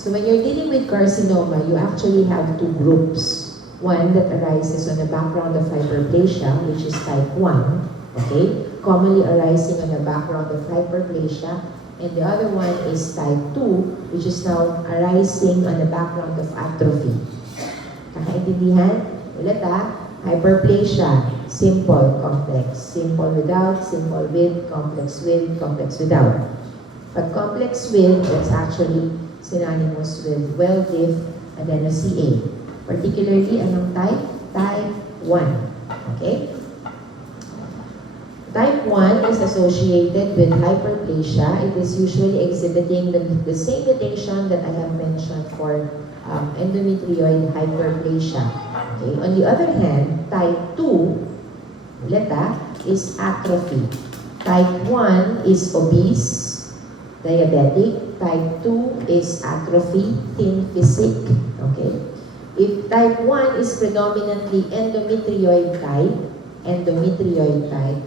So when you're dealing with carcinoma, you actually have two groups. One that arises on the background of hyperplasia, which is type 1, okay? Commonly arising on the background of hyperplasia. And the other one is type 2, which is now arising on the background of atrophy. Kakaintindihan? Ulit hyperplasia, simple, complex. Simple without, simple with, complex without. But complex with, that's actually synonymous with well-diff adeno-CA. Particularly, anong type? Type 1. Okay? Type 1 is associated with hyperplasia. It is usually exhibiting the same mutation that I have mentioned for endometrioid hyperplasia. Okay? On the other hand, type 2, ulit is atrophy. Type 1 is obese, diabetic. Type 2 is atrophy, thin physique. Okay? If type 1 is predominantly endometrioid type,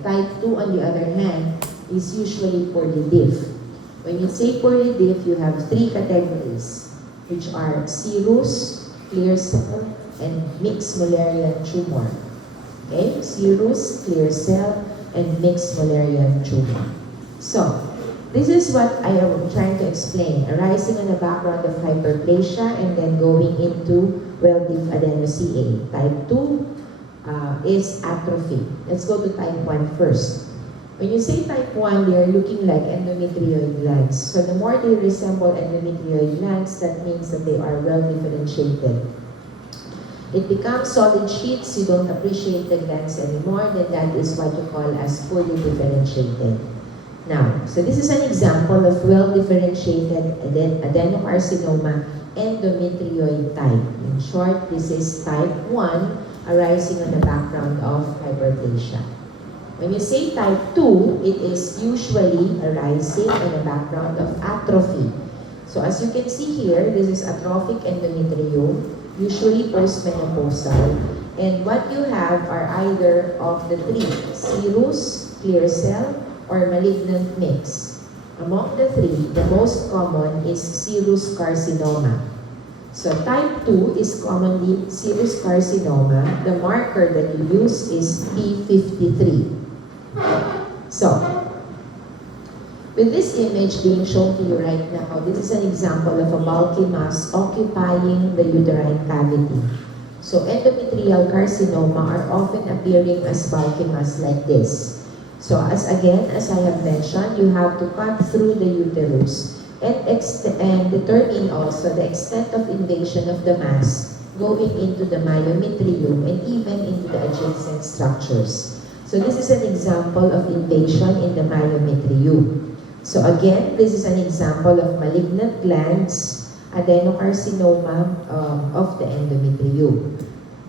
type 2 on the other hand is usually poorly diff. When you say poorly diff, you have three categories, which are serous, clear cell, and mixed Mullerian tumor. Okay? Serous, clear cell, and mixed Mullerian tumor. So, this is what I am trying to explain, arising on the background of hyperplasia and then going into well-diff adeno-CA. Type 2 is atrophy. Let's go to type 1 first. When you say type 1, they are looking like endometrioid glands. So the more they resemble endometrioid glands, that means that they are well differentiated. It becomes solid sheets, you don't appreciate the glands anymore, then that is what you call as poorly differentiated. Now, so this is an example of well-differentiated adenocarcinoma endometrioid type. In short, this is type 1 arising on the background of hyperplasia. When you say type 2, it is usually arising on the background of atrophy. So as you can see here, this is atrophic endometrium, usually postmenopausal. And what you have are either of the three, serous, clear cell, or malignant mix. Among the three, the most common is serous carcinoma. So type 2 is commonly serous carcinoma. The marker that you use is P53. So, with this image being shown to you right now, this is an example of a bulky mass occupying the uterine cavity. So endometrial carcinoma are often appearing as bulky mass like this. So as I have mentioned, you have to cut through the uterus and determine also the extent of invasion of the mass going into the myometrium and even into the adjacent structures. So this is an example of invasion in the myometrium. So again, this is an example of malignant glands, adenocarcinoma of the endometrium.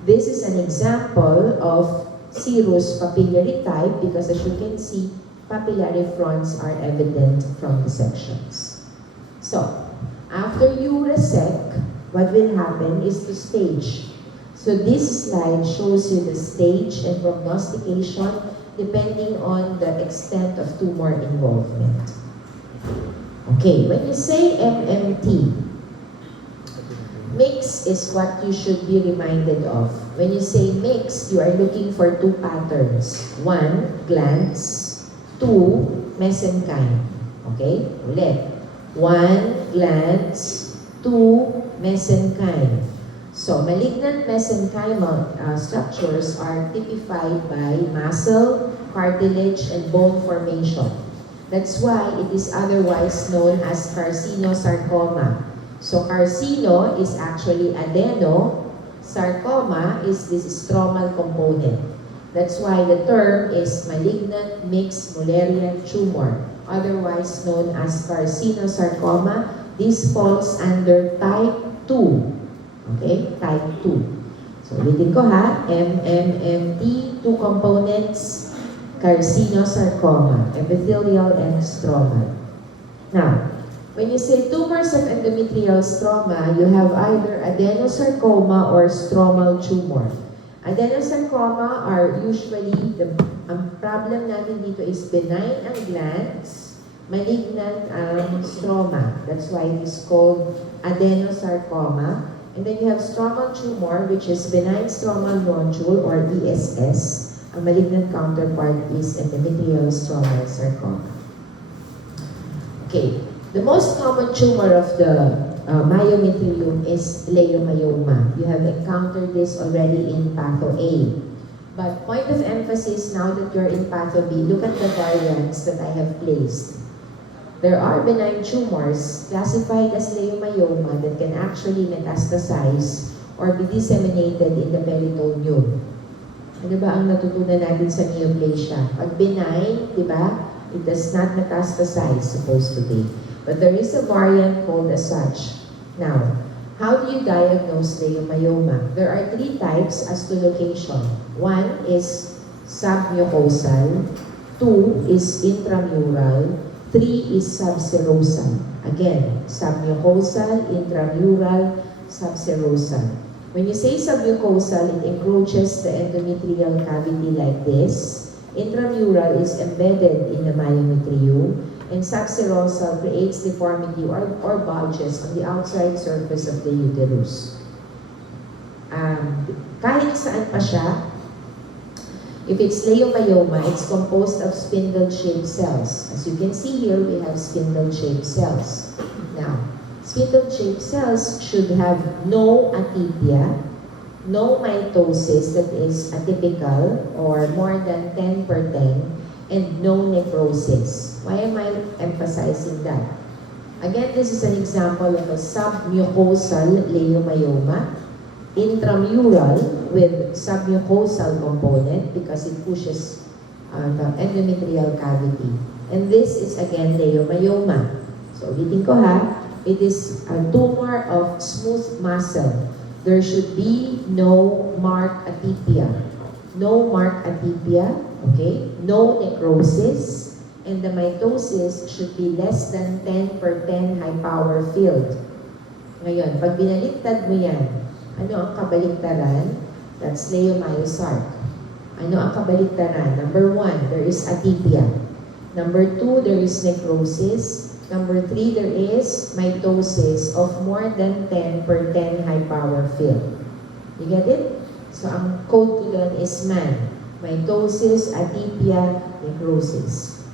This is an example of serous papillary type because as you can see, papillary fronts are evident from the sections. So, after you resect, what will happen is to stage. So this slide shows you the stage and prognostication depending on the extent of tumor involvement. Okay, when you say MMT, mix is what you should be reminded of. When you say mix, you are looking for two patterns. 1, glands. 2, mesenchyme. Okay? Ulit. 1, glands. 2, mesenchyme. So, malignant mesenchymal structures are typified by muscle, cartilage, and bone formation. That's why it is otherwise known as carcinosarcoma. So carcino is actually adeno, sarcoma is this stromal component. That's why the term is malignant mixed Mullerian tumor, otherwise known as carcinosarcoma. This falls under type 2. Okay, type 2. So ulitin ko MMMT, 2 components, carcinosarcoma, epithelial and stromal. Now, when you say tumors of endometrial stroma, you have either adenosarcoma or stromal tumor. Adenosarcoma are usually, ang problem natin dito is benign ang glands, malignant stroma. That's why it is called adenosarcoma. And then you have stromal tumor, which is benign stromal nodule or BSS. Ang malignant counterpart is endometrial stromal sarcoma. Okay, the most common tumor of the myometrium is leiomyoma. You have encountered this already in Patho A. But point of emphasis now that you're in Patho B, look at the variants that I have placed. There are benign tumors classified as leiomyoma that can actually metastasize or be disseminated in the peritoneum. Ano ba ang natutunan natin sa neoplasia? Pag benign, di ba? It does not metastasize, supposed to be. But there is a variant called as such. Now, how do you diagnose leiomyoma? There are 3 types as to location. 1 is submucosal, 2 is intramural, 3 is subserosal. Again, submucosal, intramural, subserosal. When you say submucosal, it encroaches the endometrial cavity like this. Intramural is embedded in the myometrium. And subserosal creates deformity or bulges on the outside surface of the uterus. Kahit saan pa siya, if it's leiomyoma, it's composed of spindle-shaped cells. As you can see here, we have spindle-shaped cells. Now, spindle-shaped cells should have no atypia, no mitosis that is atypical or more than 10 per 10, and no necrosis. Why am I emphasizing that? Again, this is an example of a submucosal leiomyoma, intramural with submucosal component because it pushes the endometrial cavity. And this is again leiomyoma. So, ulitin ko ha, it is a tumor of smooth muscle. There should be no marked atypia. No marked atypia, okay? No necrosis, and the mitosis should be less than 10 per 10 high power field. Ngayon, pag binaliktad mo yan, ano ang kabaliktaran? That's leiomyosarc. Ano ang kabaliktaran? Number 1, there is atypia. Number 2, there is necrosis. Number 3, there is mitosis of more than 10 per 10 high power field. You get it? So, ang code ko doon is MAN. Mitosis, atypia, necrosis.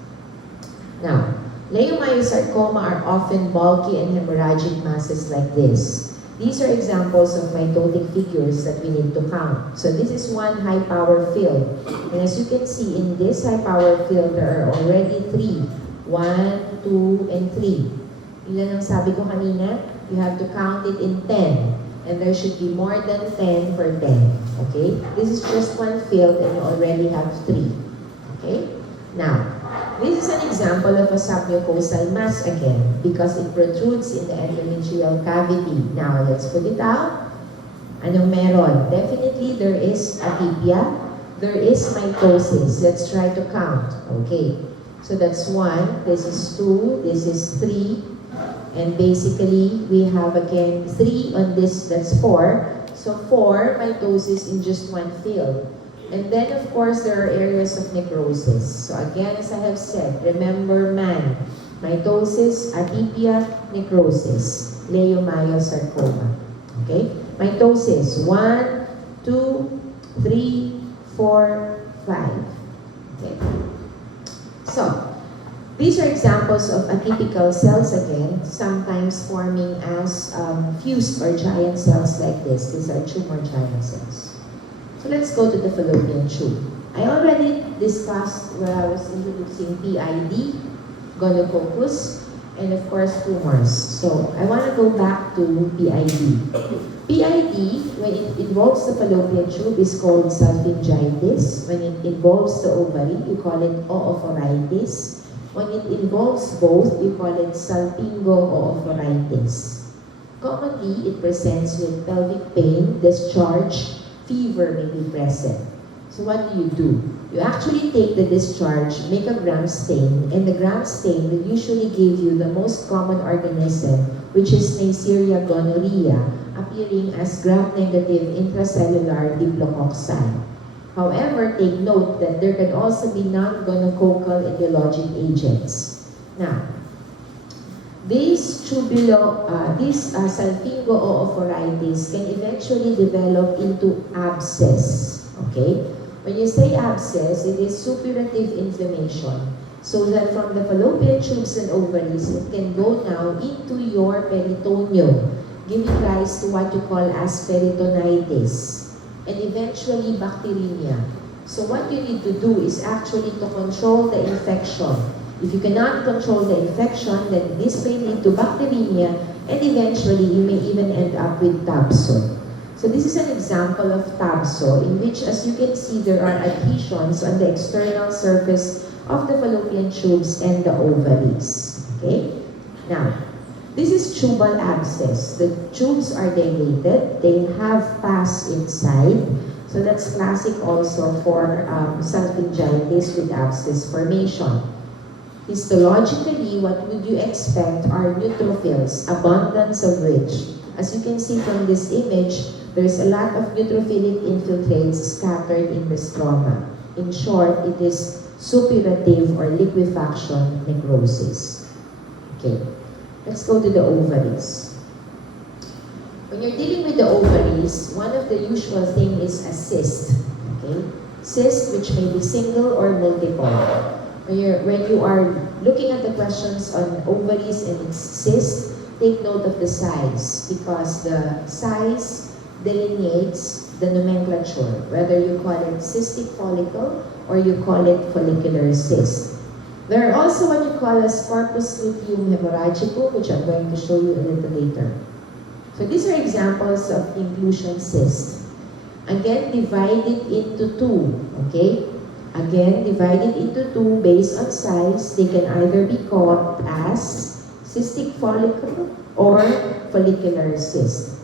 Now, leiomyosarcoma are often bulky and hemorrhagic masses like this. These are examples of mitotic figures that we need to count. So, this is one high power field. And as you can see, in this high power field, there are already 3. 1, 2, and 3. Ilan ang sabi ko kanina? You have to count it in 10. And there should be more than 10 per 10. Okay? This is just one field and you already have 3. Okay? Now, this is an example of a submucosal mass again because it protrudes in the endometrial cavity. Now, let's put it out. Anong meron? Definitely, there is atypia. There is mitosis. Let's try to count. Okay. So that's 1, this is 2, this is 3, and basically we have again 3 on this, that's 4. So 4 mitosis in just one field. And then of course there are areas of necrosis. So again, as I have said, remember MAN, mitosis, atypia, necrosis, leiomyosarcoma. Okay? Mitosis, 1, 2, 3, 4, 5. Okay? So, these are examples of atypical cells again, sometimes forming as fused or giant cells like this. These are tumor giant cells. So let's go to the fallopian tube. I already discussed where I was introducing PID, gonococcus, and of course tumors. So I want to go back to PID. PID, when it involves the fallopian tube, is called salpingitis. When it involves the ovary, you call it oophoritis. When it involves both, you call it salpingo-oophoritis. Commonly, it presents with pelvic pain, discharge, fever may be present. So what do? You actually take the discharge, make a gram stain, and the gram stain will usually give you the most common organism, which is Neisseria gonorrhea, appearing as gram-negative intracellular diplococci. However, take note that there can also be non-gonococcal etiologic agents. Now, this salpingo-oophoritis can eventually develop into abscess. Okay? When you say abscess, it is suppurative inflammation. So that from the fallopian tubes and ovaries, it can go now into your peritoneum, giving rise to what you call as peritonitis, and eventually bacteremia. So what you need to do is actually to control the infection. If you cannot control the infection, then this may lead to bacteremia, and eventually you may even end up with TABSO. So this is an example of TABSO, in which, as you can see, there are adhesions on the external surface of the fallopian tubes and the ovaries. Okay? Now, this is tubal abscess. The tubes are dilated. They have pus inside. So that's classic also for salpingitis with abscess formation. Histologically, what would you expect are neutrophils, abundance of which, as you can see from this image, there's a lot of neutrophilic infiltrates scattered in the stroma. In short, it is suppurative or liquefaction necrosis. Okay, let's go to the ovaries. When you're dealing with the ovaries, one of the usual thing is a cyst. Okay, cyst which may be single or multiple. When you are looking at the questions on ovaries and its cyst, take note of the size, because the size delineates the nomenclature, whether you call it cystic follicle or you call it follicular cyst. There are also what you call as corpus luteum hemorrhagicum, which I'm going to show you a little later. So these are examples of inclusion cyst. Again, divided into two, okay? Again, divided into two based on size. They can either be called as cystic follicle or follicular cyst.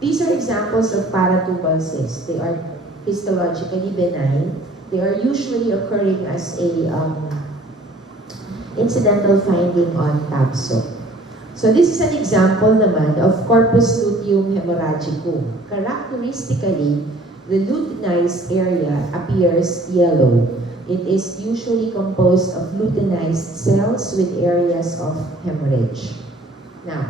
These are examples of paratubal cysts. They are histologically benign. They are usually occurring as a incidental finding on TABSO. So this is an example naman of corpus luteum hemorrhagicum. Characteristically, the luteinized area appears yellow. It is usually composed of luteinized cells with areas of hemorrhage. Now,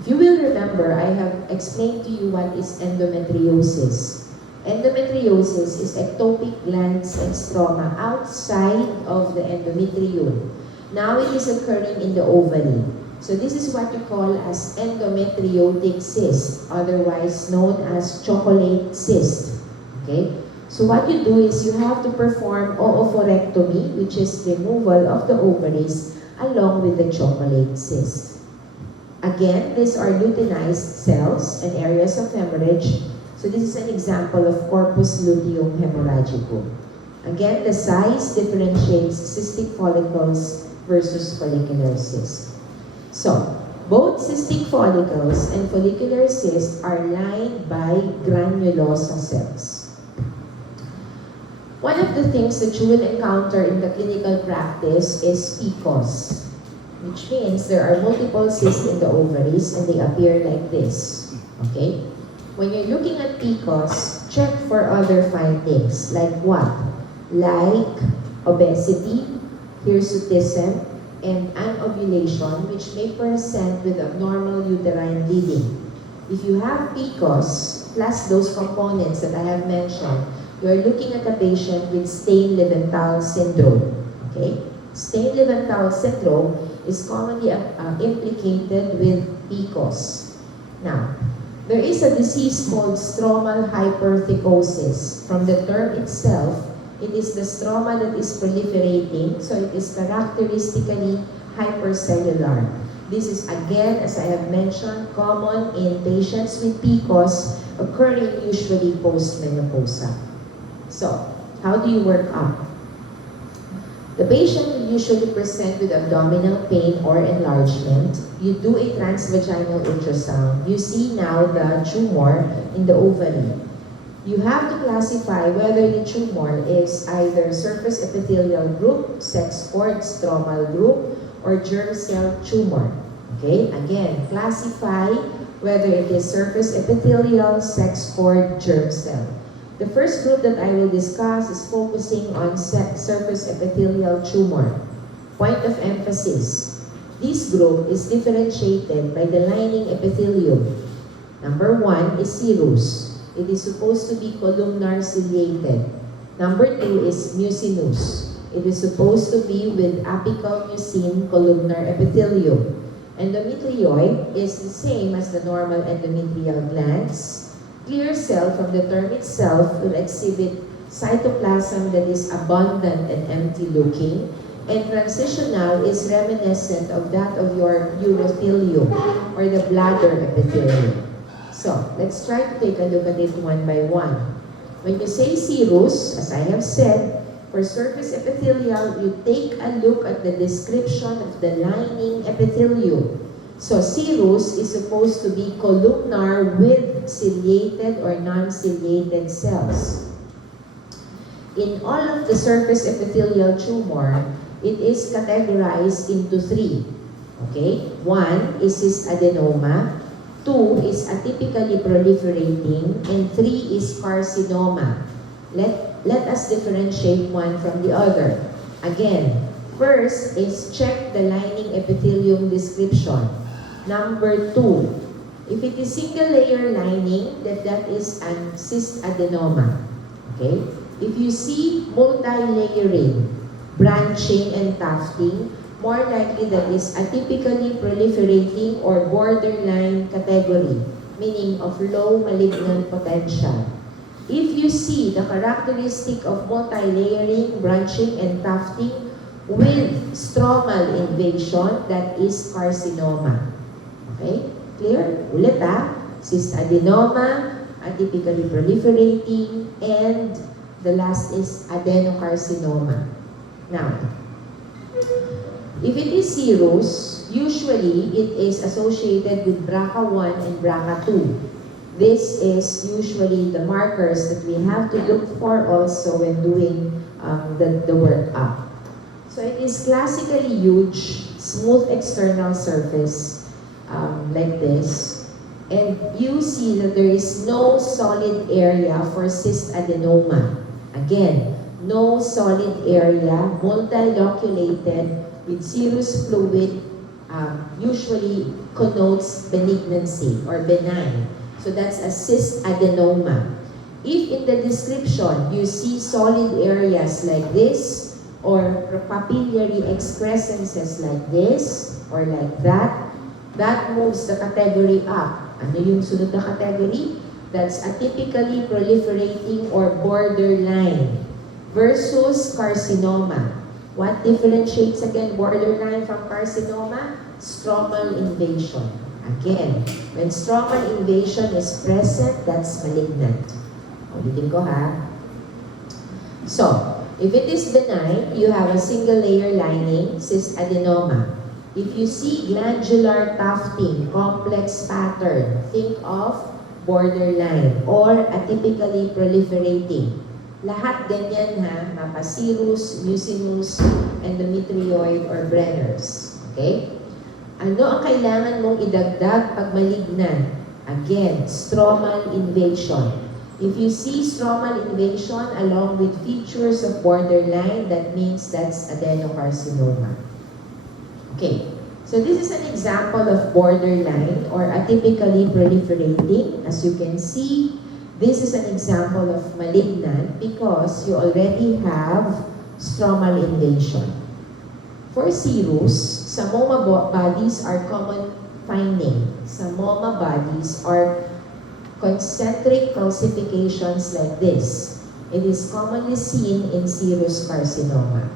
if you will remember, I have explained to you what is endometriosis. Endometriosis is ectopic glands and stroma outside of the endometrium. Now it is occurring in the ovary. So this is what you call as endometriotic cyst, otherwise known as chocolate cyst. Okay? So what you do is you have to perform oophorectomy, which is removal of the ovaries along with the chocolate cyst. Again, these are luteinized cells and areas of hemorrhage. So this is an example of corpus luteum hemorrhagicum. Again, the size differentiates cystic follicles versus follicular cyst. So, both cystic follicles and follicular cysts are lined by granulosa cells. One of the things that you will encounter in the clinical practice is PCOS, which means there are multiple cysts in the ovaries and they appear like this. Okay? When you're looking at PCOS, check for other findings. Like what? Like obesity, hirsutism, and anovulation, which may present with abnormal uterine bleeding. If you have PCOS, plus those components that I have mentioned, you are looking at a patient with Steyn-Leventhal syndrome. Okay? Steyn-Leventhal syndrome is commonly implicated with PCOS. Now, there is a disease called stromal hypertrichosis. From the term itself, it is the stroma that is proliferating, so it is characteristically hypercellular. This is again, as I have mentioned, common in patients with PCOS, occurring usually post-menopausal. So, how do you work up? The patient will usually present with abdominal pain or enlargement. You do a transvaginal ultrasound. You see now the tumor in the ovary. You have to classify whether the tumor is either surface epithelial group, sex cord stromal group, or germ cell tumor. Okay, again, classify whether it is surface epithelial, sex cord, germ cell. The first group that I will discuss is focusing on surface epithelial tumor. Point of emphasis, This group is differentiated by the lining epithelium. Number 1 is serous. It is supposed to be columnar ciliated. Number 2 is mucinous. It is supposed to be with apical mucin columnar epithelium. Endometrioid is the same as the normal endometrial glands. Clear cell, from the term itself, will exhibit cytoplasm that is abundant and empty looking. And transitional is reminiscent of that of your urothelium or the bladder epithelium. So, let's try to take a look at it one by one. When you say serous, as I have said, for surface epithelial, you take a look at the description of the lining epithelium. So, serous is supposed to be columnar with ciliated or non-ciliated cells. In all of the surface epithelial tumor, it is categorized into 3. Okay? 1 is cystadenoma, 2 is atypically proliferating, and 3 is carcinoma. Let us differentiate one from the other. Again, first is check the lining epithelium description. Number 2, if it is single layer lining, that is an cystadenoma. Okay? If you see multi-layering, branching, and tufting, more likely that is atypically proliferating or borderline category, meaning of low malignant potential. If you see the characteristic of multi-layering, branching, and tufting with stromal invasion, that is carcinoma. Okay? Clear? Ulit cystadenoma, atypically proliferating, and the last is adenocarcinoma. Now, if it is serous, usually it is associated with BRCA1 and BRCA2. This is usually the markers that we have to look for also when doing the workup. So it is classically huge, smooth external surface like this. And you see that there is no solid area for cystadenoma. Again, no solid area, multiloculated with serous fluid, usually connotes benignancy or benign. So that's a cystadenoma. If in the description you see solid areas like this or papillary excrescences like this or like that, that moves the category up. Ano yung sunod na category? That's atypically proliferating or borderline versus carcinoma. What differentiates again borderline from carcinoma? Stromal invasion. Again, when stromal invasion is present, that's malignant. Ulitin ko So, if it is benign, you have a single layer lining, cystadenoma. If you see glandular tufting, complex pattern, think of borderline or atypically proliferating. Lahat ganyan mapaserous, mucinous, endometrioid, or Brenner's. Okay? Ano ang kailangan mong idagdag pag malignan? Again, stromal invasion. If you see stromal invasion along with features of borderline, that means that's adenocarcinoma. Okay, so this is an example of borderline or atypically proliferating. As you can see, this is an example of malignant because you already have stromal invasion. For serous, Samoma bodies are common finding. Samoma bodies are concentric calcifications like this. It is commonly seen in serous carcinoma.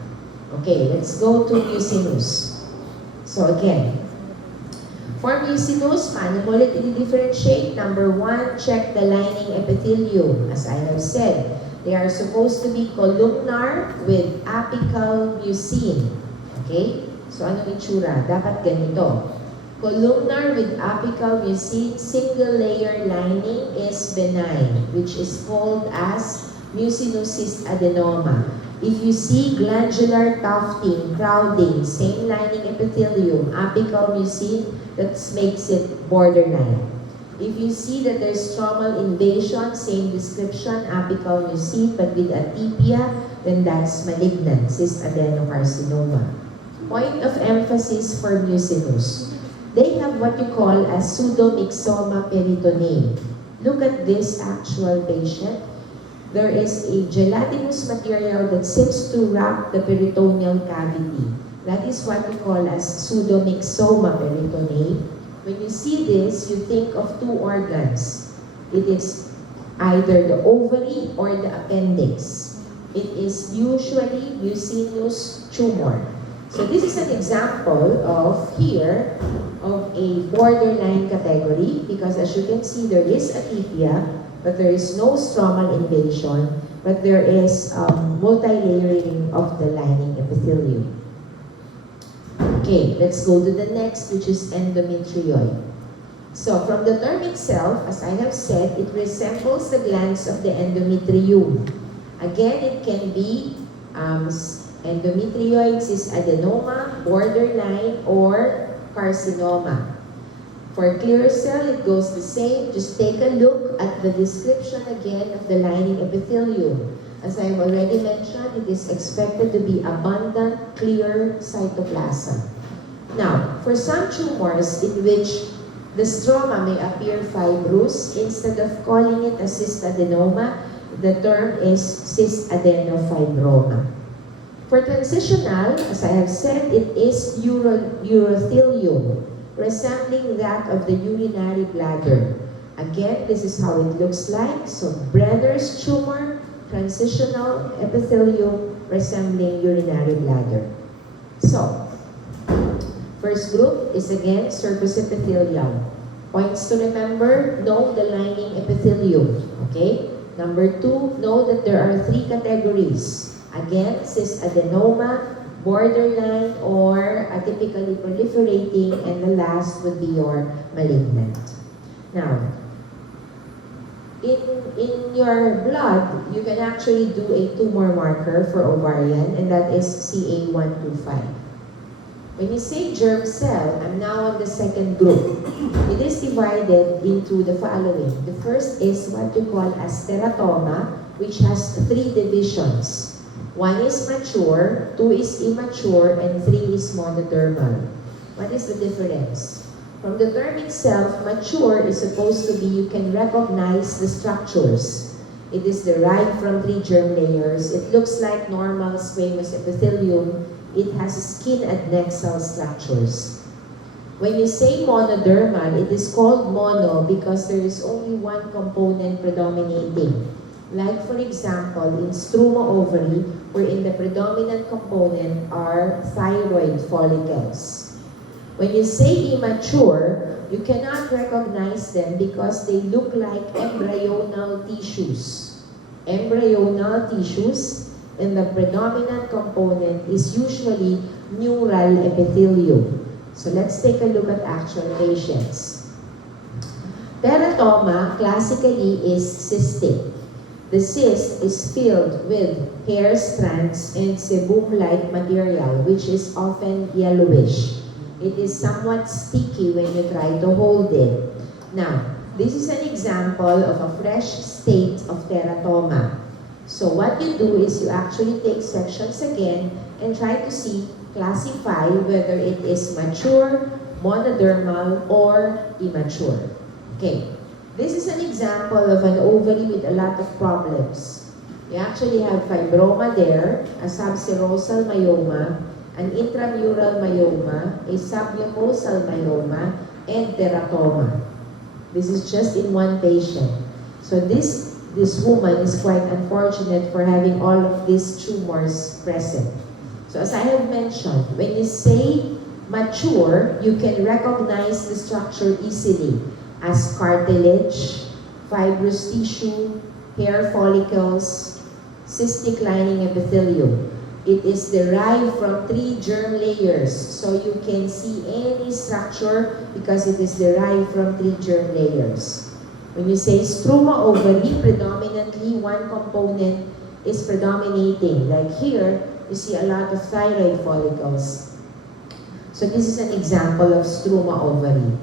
Okay, let's go to mucinous. So again, for mucinous, paano mo ulit i-differentiate? Number 1, check the lining epithelium. As I have said, they are supposed to be columnar with apical mucin. Okay? So ano itsura? Dapat ganito. Columnar with apical mucin, single layer lining is benign, which is called as mucinous cystadenoma. If you see glandular tufting, crowding, same lining epithelium, apical mucin, that makes it borderline. If you see that there's stromal invasion, same description, apical mucin, but with atypia, then that's malignant, cystadenoma. Point of emphasis for mucinous. They have what you call a pseudomyxoma peritoneae. Look at this actual patient. There is a gelatinous material that seems to wrap the peritoneal cavity. That is what we call as pseudomyxoma peritoneae. When you see this, you think of two organs. It is either the ovary or the appendix. It is usually mucinous tumor. So this is an example of here of a borderline category because as you can see, there is atypia, but there is no stromal invasion, but there is multi-layering of the lining epithelium. Okay, let's go to the next, which is endometrioid. So from the term itself, as I have said, it resembles the glands of the endometrium. Again, it can be endometrioid, cystadenoma, borderline, or carcinoma. For clear cell, it goes the same. Just take a look at the description again of the lining epithelium. As I have already mentioned, it is expected to be abundant, clear cytoplasm. Now, for some tumors in which the stroma may appear fibrous, instead of calling it a cystadenoma, the term is cystadenofibroma. For transitional, as I have said, it is urothelium, resembling that of the urinary bladder. Again, this is how it looks like. So, Brenner's tumor, transitional epithelium, resembling urinary bladder. So, first group is again surface epithelium. Points to remember, know the lining epithelium. Okay? Number 2, know that there are 3 categories. Again, cystadenoma, borderline, or atypically proliferating, and the last would be your malignant. Now, in your blood, you can actually do a tumor marker for ovarian, and that is CA125. When you say germ cell, I'm now on the second group. It is divided into the following. The first is what you call as teratoma, which has 3 divisions. 1 is mature, 2 is immature, and 3 is monodermal. What is the difference? From the term itself, mature is supposed to be you can recognize the structures. It is derived from 3 germ layers. It looks like normal squamous epithelium. It has skin adnexal structures. When you say monodermal, it is called mono because there is only one component predominating. Like for example, in struma ovary, wherein the predominant component are thyroid follicles. When you say immature, you cannot recognize them because they look like embryonal tissues. Embryonal tissues, and the predominant component is usually neural epithelium. So let's take a look at actual patients. Teratoma classically is cystic. The cyst is filled with hair strands and sebum-like material, which is often yellowish. It is somewhat sticky when you try to hold it. Now, this is an example of a fresh state of teratoma. So what you do is you actually take sections again and try to classify whether it is mature, monodermal, or immature. Okay. This is an example of an ovary with a lot of problems. You actually have fibroma there, a subserosal myoma, an intramural myoma, a submucosal myoma, and teratoma. This is just in one patient. So this woman is quite unfortunate for having all of these tumors present. So as I have mentioned, when you say mature, you can recognize the structure easily as cartilage, fibrous tissue, hair follicles, cystic lining epithelium. It is derived from 3 germ layers, so you can see any structure because it is derived from 3 germ layers. When you say struma ovary, predominantly one component is predominating. Like here, you see a lot of thyroid follicles. So this is an example of struma ovary.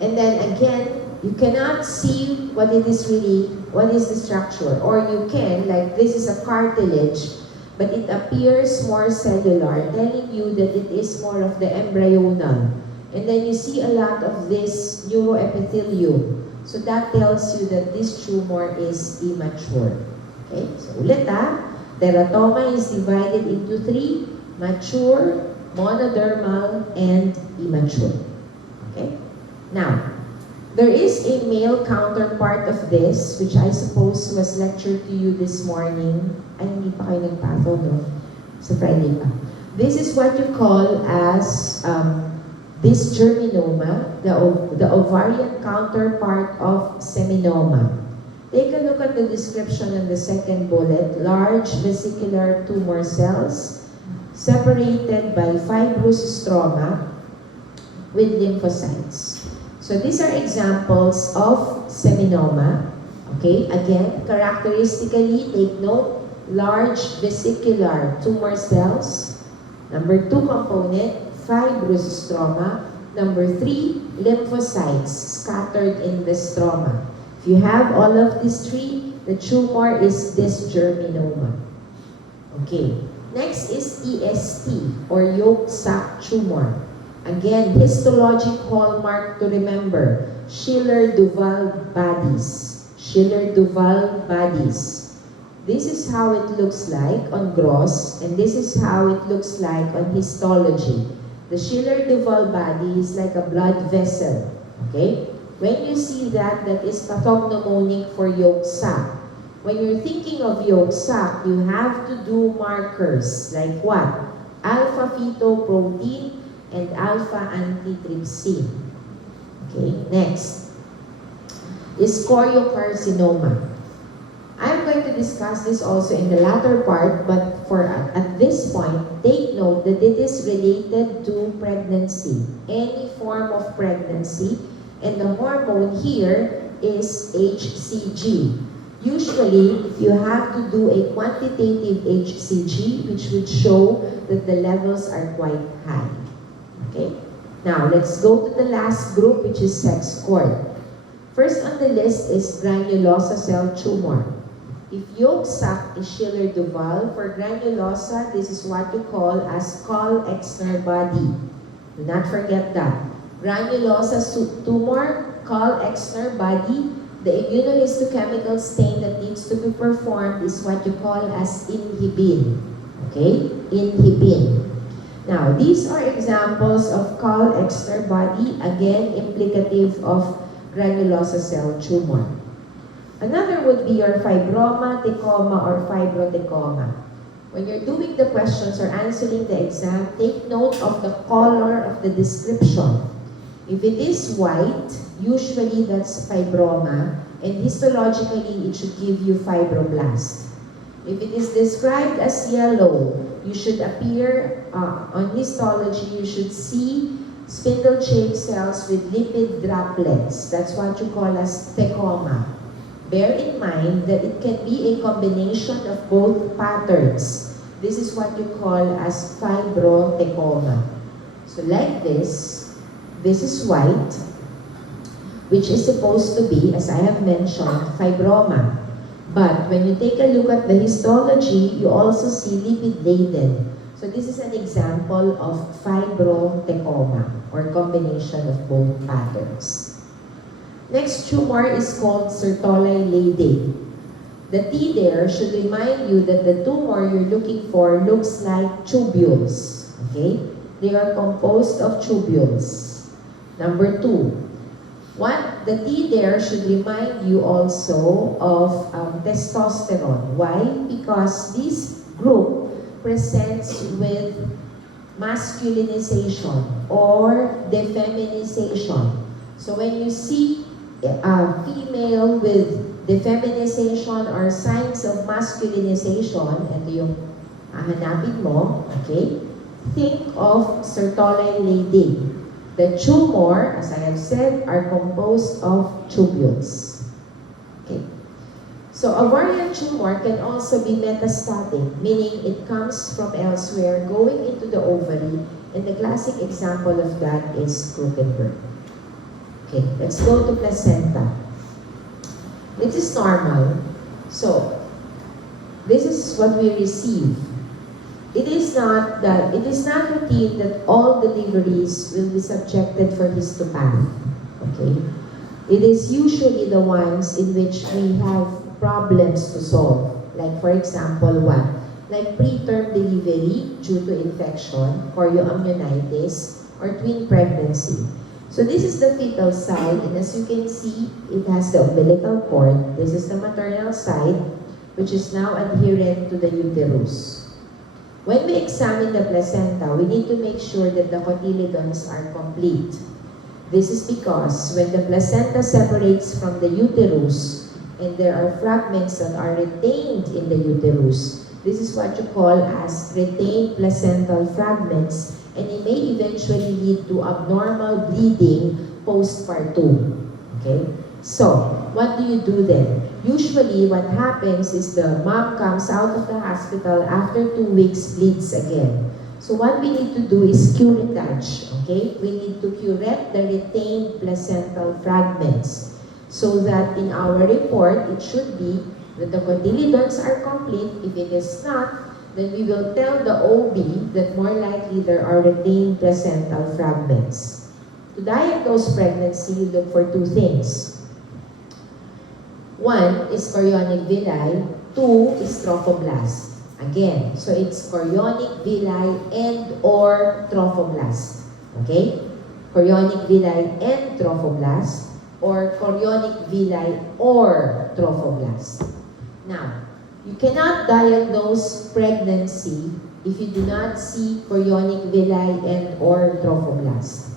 And then again, you cannot see what it is really, what is the structure. Or you can, like this is a cartilage, but it appears more cellular, telling you that it is more of the embryonal. And then you see a lot of this neuroepithelium. So that tells you that this tumor is immature. Okay, so ulit teratoma is divided into three: mature, monodermal, and immature. Okay, now, there is a male counterpart of this, which I suppose was lectured to you this morning. Ay, hindi pa kayo nagpatho, no? Sa Friday pa. This is what you call as this germinoma, the ovarian counterpart of seminoma. Take a look at the description in the second bullet. Large vesicular tumor cells separated by fibrous stroma with lymphocytes. So these are examples of seminoma. Okay, again, characteristically, take note, large vesicular tumor cells. Number 2 component, fibrous stroma. Number 3, lymphocytes scattered in the stroma. If you have all of these three, the tumor is this germinoma. Okay, next is EST, or yolk sac tumor. Again, histologic hallmark to remember, Schiller-Duval bodies. Schiller-Duval bodies. This is how it looks like on gross, and this is how it looks like on histology. The Schiller-Duval body is like a blood vessel. Okay? When you see that, that is pathognomonic for yolk sac. When you're thinking of yolk sac, you have to do markers like what? Alpha-fetoprotein and alpha-antitrypsin. Okay, next is choriocarcinoma. I'm going to discuss this also in the latter part, but for at this point, take note that it is related to pregnancy, any form of pregnancy, and the hormone here is HCG. Usually, if you have to do a quantitative HCG, which would show that the levels are quite high. Okay? Now, let's go to the last group, which is sex cord. First on the list is granulosa cell tumor. If yolk sac is Schiller-Duval, for granulosa, this is what you call as Kohl-Exner body. Do not forget that. Granulosa tumor, Kohl-Exner body, the immunohistochemical stain that needs to be performed is what you call as inhibin. Okay? Inhibin. Now, these are examples of Kohl-Exner body, again, implicative of granulosa cell tumor. Another would be your fibroma, tecoma, or fibrotecoma. When you're doing the questions or answering the exam, take note of the color of the description. If it is white, usually that's fibroma, and histologically it should give you fibroblast. If it is described as yellow, you should appear on histology, you should see spindle-shaped cells with lipid droplets. That's what you call as tecoma. Bear in mind that it can be a combination of both patterns. This is what you call as fibrotecoma. So like this is white, which is supposed to be, as I have mentioned, fibroma. But when you take a look at the histology, you also see lipid-laden. So this is an example of fibrotecoma, or combination of both patterns. Next tumor is called Sertoli-Leydig. The T there should remind you that the tumor you're looking for looks like tubules. Okay? They are composed of tubules. Number 2, the T there should remind you also of testosterone. Why? Because this group presents with masculinization or defeminization. So when you see a female with defeminization or signs of masculinization, ito yung hahanapin mo, okay? Think of Sertoli-Leydig. The tumor, as I have said, are composed of tubules. Okay. So ovarian tumor can also be metastatic, meaning it comes from elsewhere going into the ovary, and the classic example of that is Krukenberg. Okay, let's go to placenta. This is normal. So, this is what we receive. it is not routine that all deliveries will be subjected for histopath. Okay? It is usually the ones in which we have problems to solve. Like for example, what? Like preterm delivery due to infection, chorioamnionitis, or twin pregnancy. So this is the fetal side, and as you can see, it has the umbilical cord. This is the maternal side, which is now adherent to the uterus. When we examine the placenta, we need to make sure that the cotyledons are complete. This is because when the placenta separates from the uterus, and there are fragments that are retained in the uterus, this is what you call as retained placental fragments, and it may eventually lead to abnormal bleeding postpartum. Okay? So, what do you do then? Usually, what happens is the mom comes out of the hospital after 2 weeks, bleeds again. So what we need to do is curettage. Okay? We need to curette the retained placental fragments so that in our report, it should be that the cotyledons are complete. If it is not, then we will tell the OB that more likely there are retained placental fragments. To diagnose pregnancy, you look for 2 things. 1 is chorionic villi, 2 is trophoblast. Again, so it's chorionic villi and or trophoblast. Okay? Chorionic villi and trophoblast, or chorionic villi or trophoblast. Now, you cannot diagnose pregnancy if you do not see chorionic villi and or trophoblast.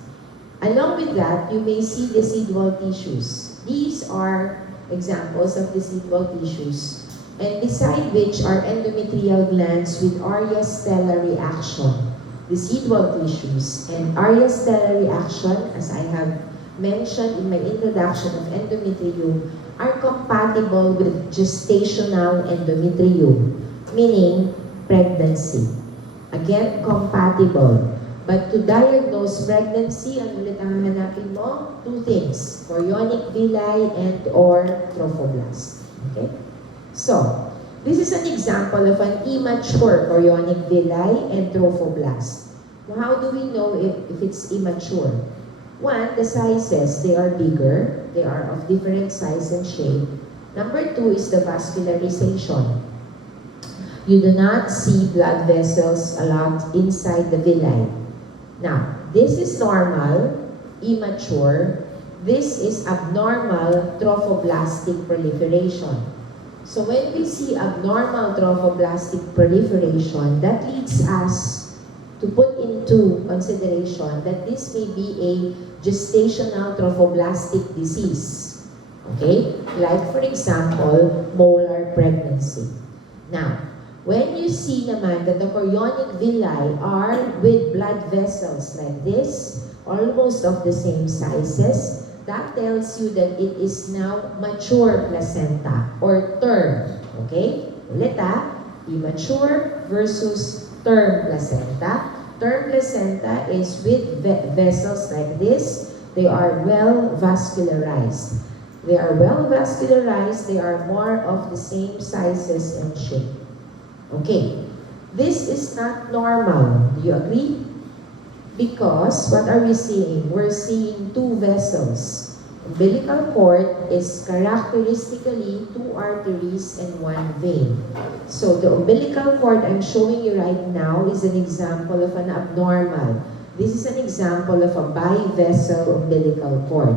Along with that, you may see decidual tissues. These are examples of decidual tissues, and beside which are endometrial glands with Arya-Stella reaction. Decidual tissues and Arya-Stella reaction, as I have mentioned in my introduction of endometrium, are compatible with gestational endometrium, meaning pregnancy. Again, compatible. But to diagnose pregnancy, ano ulit ang hanapin mo? 2 things, chorionic villi and or trophoblast. Okay? So, this is an example of an immature chorionic villi and trophoblast. Now, how do we know if it's immature? 1, the sizes, they are bigger. They are of different size and shape. Number 2 is the vascularization. You do not see blood vessels a lot inside the villi. Now, this is normal, immature. This is abnormal trophoblastic proliferation. So when we see abnormal trophoblastic proliferation, that leads us to put into consideration that this may be a gestational trophoblastic disease. Okay? Like for example, molar pregnancy. Now, when you see naman that the chorionic villi are with blood vessels like this, almost of the same sizes, that tells you that it is now mature placenta or term. Okay? Ulit immature versus term placenta. Term placenta is with vessels like this. They are well vascularized. They are well vascularized. They are more of the same sizes and shape. Okay, this is not normal. Do you agree? Because what are we seeing? We're seeing 2 vessels. Umbilical cord is characteristically 2 arteries and 1 vein. So the umbilical cord I'm showing you right now is an example of an abnormal. This is an example of a bivessel umbilical cord.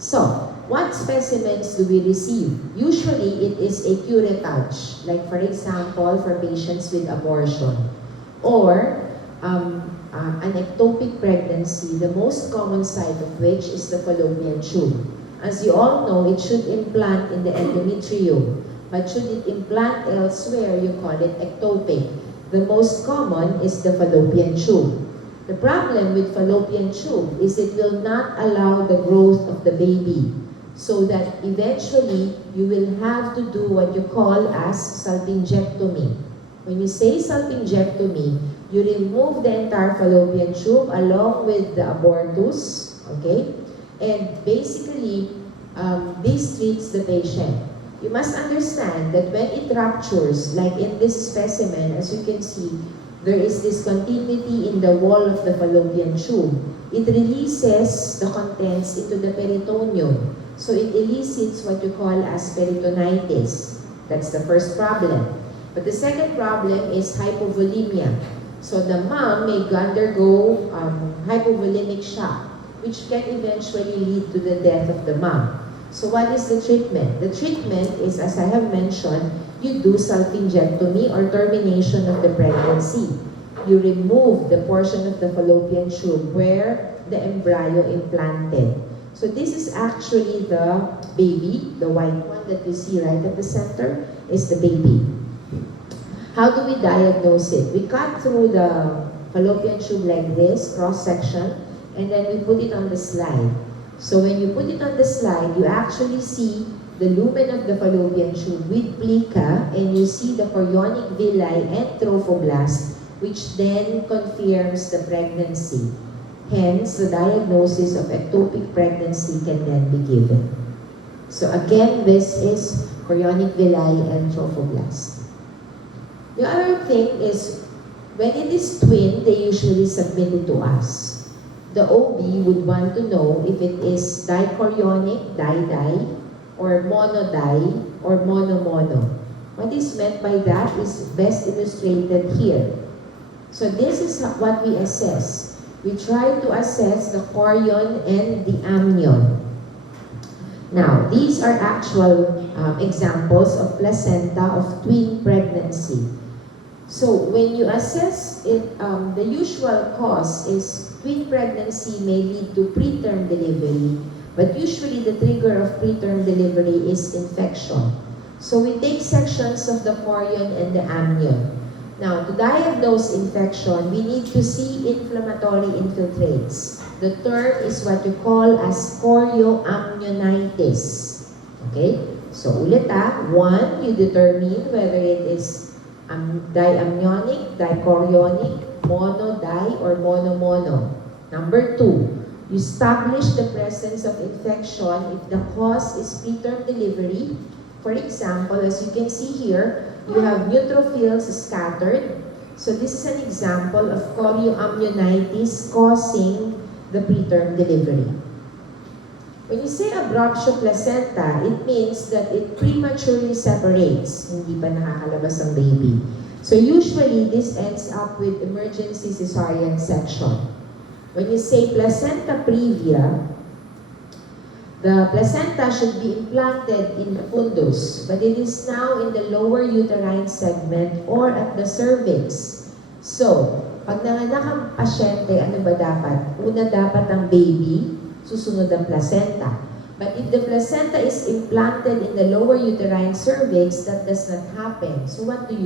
So, what specimens do we receive? Usually, it is a curettage, like for example, for patients with abortion, or an ectopic pregnancy, the most common site of which is the fallopian tube. As you all know, it should implant in the endometrium, but should it implant elsewhere, you call it ectopic. The most common is the fallopian tube. The problem with fallopian tube is it will not allow the growth of the baby, so that eventually you will have to do what you call as salpingectomy. When you say salpingectomy, you remove the entire fallopian tube along with the abortus, okay? And basically, this treats the patient. You must understand that when it ruptures, like in this specimen, as you can see, there is discontinuity in the wall of the fallopian tube. It releases the contents into the peritoneum. So it elicits what you call as peritonitis. That's the first problem. But the second problem is hypovolemia. So the mom may undergo hypovolemic shock, which can eventually lead to the death of the mom. So what is the treatment? The treatment is, as I have mentioned, you do salpingectomy or termination of the pregnancy. You remove the portion of the fallopian tube where the embryo implanted. So this is actually the baby, the white one that you see right at the center is the baby. How do we diagnose it? We cut through the fallopian tube like this, cross-section, and then we put it on the slide. So when you put it on the slide, you actually see the lumen of the fallopian tube with plica, and you see the chorionic villi and trophoblast, which then confirms the pregnancy. Hence, the diagnosis of ectopic pregnancy can then be given. So again, this is chorionic villi and trophoblast. The other thing is, when it is twin, they usually submit it to us. The OB would want to know if it is dichorionic, di-di, or mono-di, or mono-mono. What is meant by that is best illustrated here. So this is what we assess. We try to assess the chorion and the amnion. Now, these are actual examples of placenta of twin pregnancy. So when you assess it, the usual cause is twin pregnancy may lead to preterm delivery, but usually the trigger of preterm delivery is infection. So we take sections of the chorion and the amnion. Now, to diagnose infection, we need to see inflammatory infiltrates. The term is what you call as chorioamnionitis. Okay? So ulit one, you determine whether it is diamnionic, dichorionic, mono, di, or mono-mono. Number two, you establish the presence of infection if the cause is preterm delivery. For example, as you can see here, you have neutrophils scattered. So this is an example of chorioamnionitis causing the preterm delivery. When you say abruptio placenta, it means that it prematurely separates. Hindi pa nakakalabas ang baby. So usually, this ends up with emergency cesarean section. When you say placenta previa, the placenta should be implanted in the fundus, but it is now in the lower uterine segment or at the cervix. So, pag nanganak ang pasyente, ano ba dapat? Una dapat ang baby, susunod ang placenta. But if the placenta is implanted in the lower uterine cervix, that does not happen. So what do?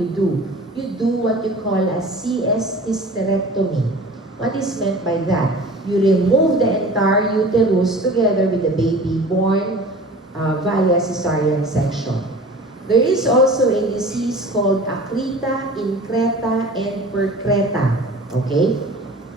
You do what you call a CS hysterectomy. What is meant by that? You remove the entire uterus together with the baby born via cesarean section. There is also a disease called accreta, increta, and percreta. Okay?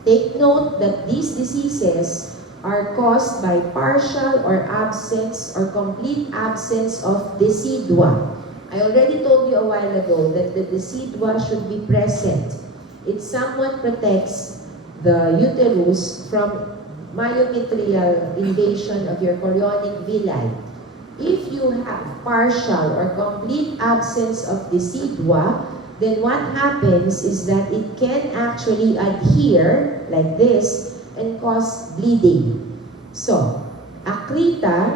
Take note that these diseases are caused by partial or absence or complete absence of decidua. I already told you a while ago that the decidua should be present. It somewhat protects the uterus from myometrial invasion of your chorionic villi. If you have partial or complete absence of decidua, then what happens is that it can actually adhere like this and cause bleeding. So, accreta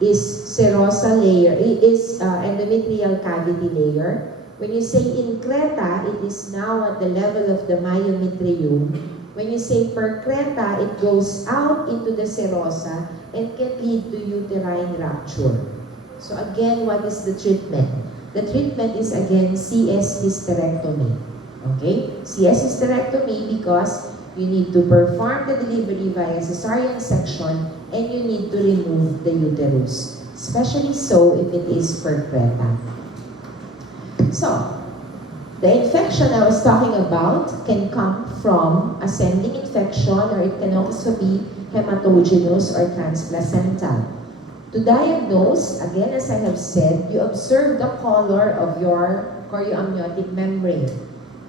is serosa layer, is endometrial cavity layer. When you say increta, it is now at the level of the myometrium. When you say percreta, it goes out into the serosa and can lead to uterine rupture. So again, what is the treatment? The treatment is again CS hysterectomy. Okay? CS hysterectomy because you need to perform the delivery via cesarean section and you need to remove the uterus. Especially so if it is percreta. So, the infection I was talking about can come from ascending infection or it can also be hematogenous or transplacental. To diagnose, again as I have said, you observe the color of your chorioamniotic membrane.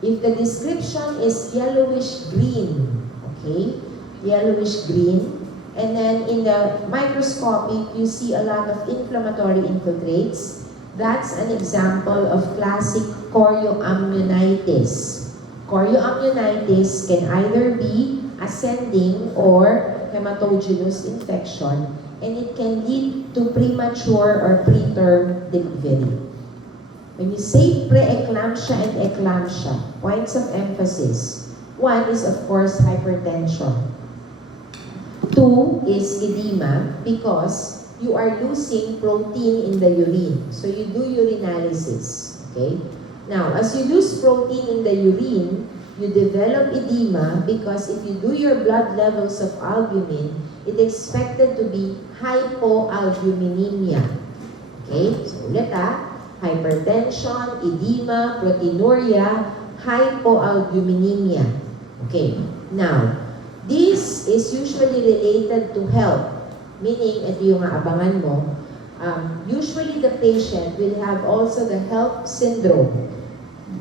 If the description is yellowish green, okay, yellowish green, and then in the microscopic, you see a lot of inflammatory infiltrates, that's an example of classic chorioamnionitis. Chorioamnionitis can either be ascending or hematogenous infection, and it can lead to premature or preterm delivery. When you say preeclampsia and eclampsia, points of emphasis. One is, of course, hypertension. Two is edema because you are losing protein in the urine. So you do urinalysis. Okay? Now, as you lose protein in the urine, you develop edema because if you do your blood levels of albumin, it's expected to be hypoalbuminemia. Okay? So ulit hypertension, edema, proteinuria, hypoalbuminemia. Okay. Now, this is usually related to health. Meaning, ito yung aabangan mo, usually the patient will have also the HELLP syndrome.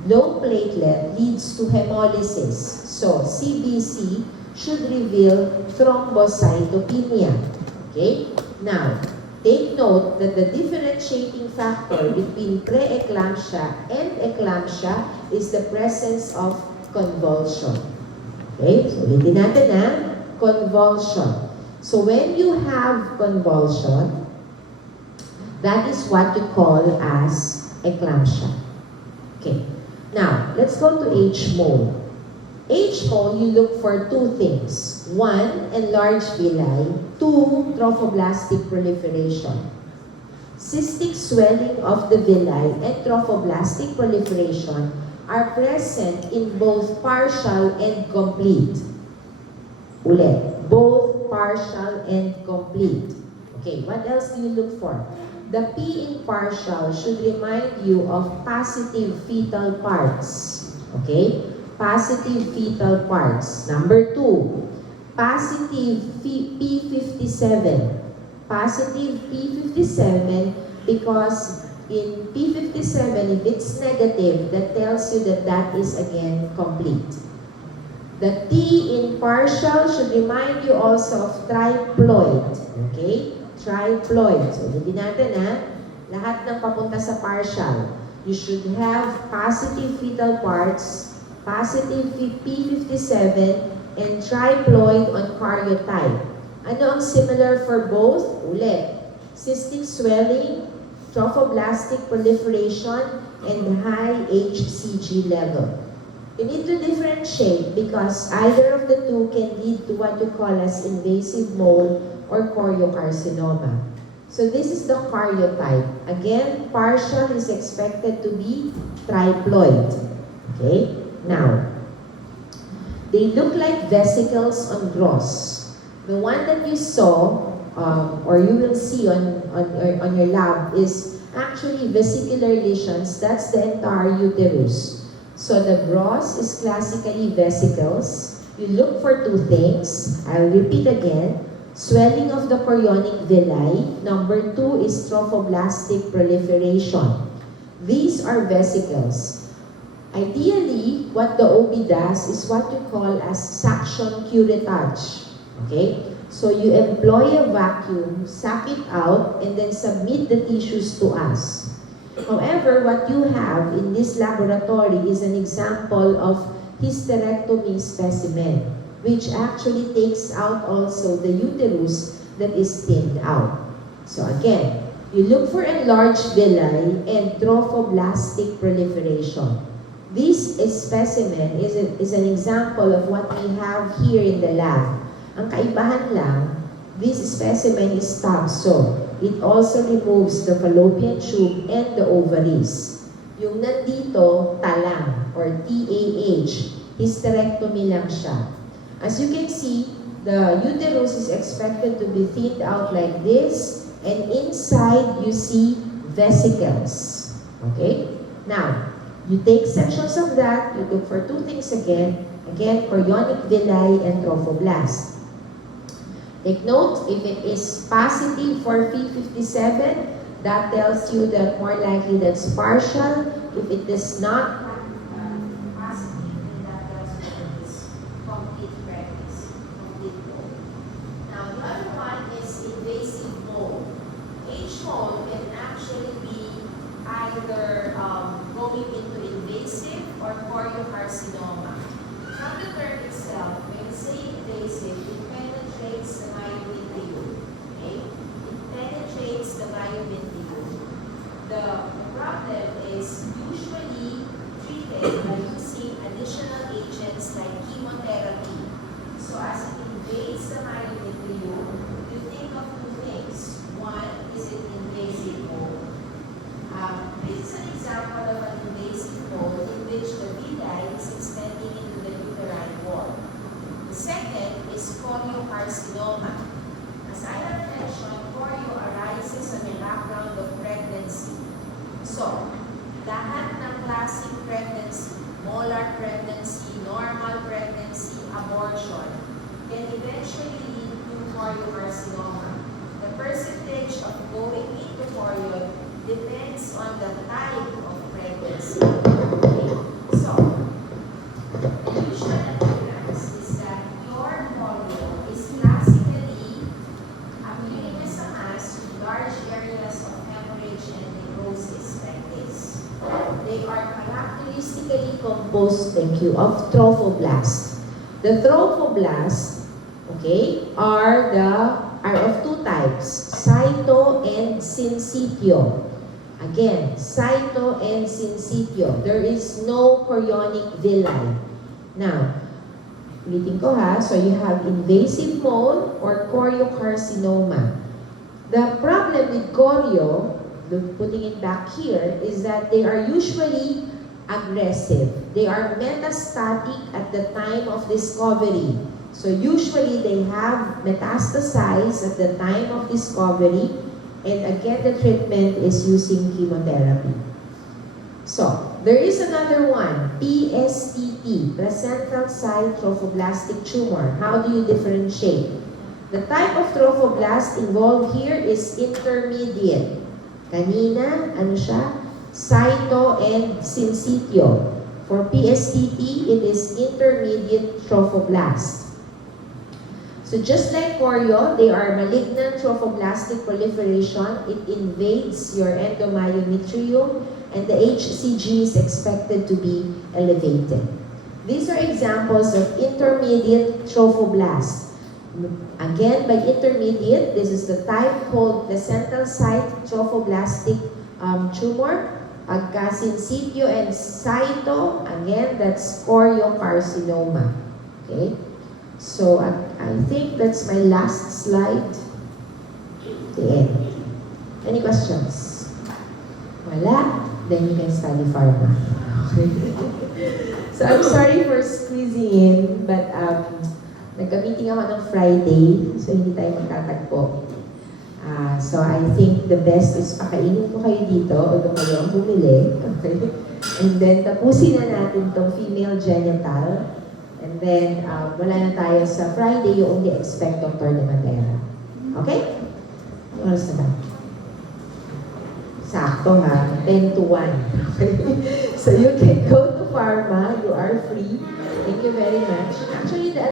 Low platelet leads to hemolysis. So, CBC should reveal thrombocytopenia. Okay? Now, take note that the differentiating factor between preeclampsia and eclampsia is the presence of convulsion. Okay? So, ulitin natin convulsion. So, when you have convulsion, that is what you call as eclampsia. Okay. Now, let's go to H-mole. H-mole, you look for two things. One, enlarged villi. Two, trophoblastic proliferation. Cystic swelling of the villi and trophoblastic proliferation are present in both partial and complete. Ulit, both partial and complete. Okay, what else do you look for? The P in partial should remind you of positive fetal parts. Okay? Positive fetal parts. Number two, positive P57. Positive P57 because in P57, if it's negative, that tells you that that is again complete. The T in partial should remind you also of triploid. Okay? Triploid. So, hindi natin lahat ng papunta sa partial. You should have positive fetal parts, positive P57, and triploid on karyotype. Ano ang similar for both? Ulit. Cystic swelling, trophoblastic proliferation, and high HCG level. You need to differentiate because either of the two can lead to what you call as invasive mole or choriocarcinoma. So this is the karyotype. Again, partial is expected to be triploid. Okay? Now, they look like vesicles on gross. The one that you saw, or you will see on your lab is actually vesicular lesions. That's the entire uterus. So the gross is classically vesicles. You look for two things. I'll repeat again. Swelling of the chorionic villi. Number two is trophoblastic proliferation. These are vesicles. Ideally, what the OB does is what you call as suction curettage. Okay? So you employ a vacuum, suck it out, and then submit the tissues to us. However, what you have in this laboratory is an example of hysterectomy specimen, which actually takes out also the uterus that is thinned out. So again, you look for enlarged villi and trophoblastic proliferation. This specimen is an example of what we have here in the lab. Ang kaibahan lang, this specimen is tapso. It also removes the fallopian tube and the ovaries. Yung nandito, talang or TAH, hysterectomy lang siya. As you can see, the uterus is expected to be thinned out like this, and inside you see vesicles. Okay? Now, you take sections of that, you look for two things again, chorionic villi and trophoblast. Take note, if it is positive for P57, that tells you that more likely that's partial. If it is not positive, then that tells you that it's complete pregnancy, complete mold. Now, the other one is invasive mold. H mold can actually be either going into invasive or choriocarcinoma. From the term itself, when you say invasive, it penetrates the myometrium. Okay? It penetrates the myometrium. The problem is usually treated by using additional agents like chemotherapy. So as it invades the myometrium, you think of two things. One, is it invasive mold? This is an example of an invasive mold in which the villi is extending into the uterine wall. The second is choriocarcinoma. As I have mentioned, chorio arises on the background of pregnancy. So, lahat ng classic pregnancy, molar pregnancy, normal pregnancy, abortion, can eventually lead to choriocarcinoma. The percentage of going into chorion depends on the type of pregnancy. Okay? So, the usual appearance is that your choreo is classically appearing as a mass with large areas of hemorrhage and necrosis like this. They are characteristically composed, thank you, of trophoblasts. The trophoblasts, okay, are of two types, cyto and syncytio. Again, cyto and syncytio. There is no chorionic villi. Now, ulitin ko ha, so you have invasive mold or choriocarcinoma. The problem with chorio, putting it back here, is that they are usually aggressive. They are metastatic at the time of discovery. So usually they have metastasized at the time of discovery, and again the treatment is using chemotherapy. So, there is another one, PSTT, placental site trophoblastic tumor. How do you differentiate? The type of trophoblast involved here is intermediate. Kanina, ano siya? Cyto and syncytio. For PSTT, it is intermediate trophoblast. So just like choreo, they are malignant trophoblastic proliferation. It invades your endomyometrium and the HCG is expected to be elevated. These are examples of intermediate trophoblast. Again, by intermediate, this is the type called placental site trophoblastic tumor. Pagka syncytio and cyto, again, that's choriocarcinoma. Okay? So, I think that's my last slide. The end. Any questions? Wala? Then you can study pharma. So, I'm sorry for squeezing in, but nagka-meeting ako ng Friday, so hindi tayo magkatagpo. So, I think the best is pakainin ko kayo dito, although kayo ang bumili. Okay? And then, tapusin na natin itong female genital. And then, wala na tayo sa Friday, you only expect Dr. De Matera. Okay? Oras na ba? Sakto ha, 10 to 1. Okay? So you can go to pharma, you are free. Thank you very much. Actually, the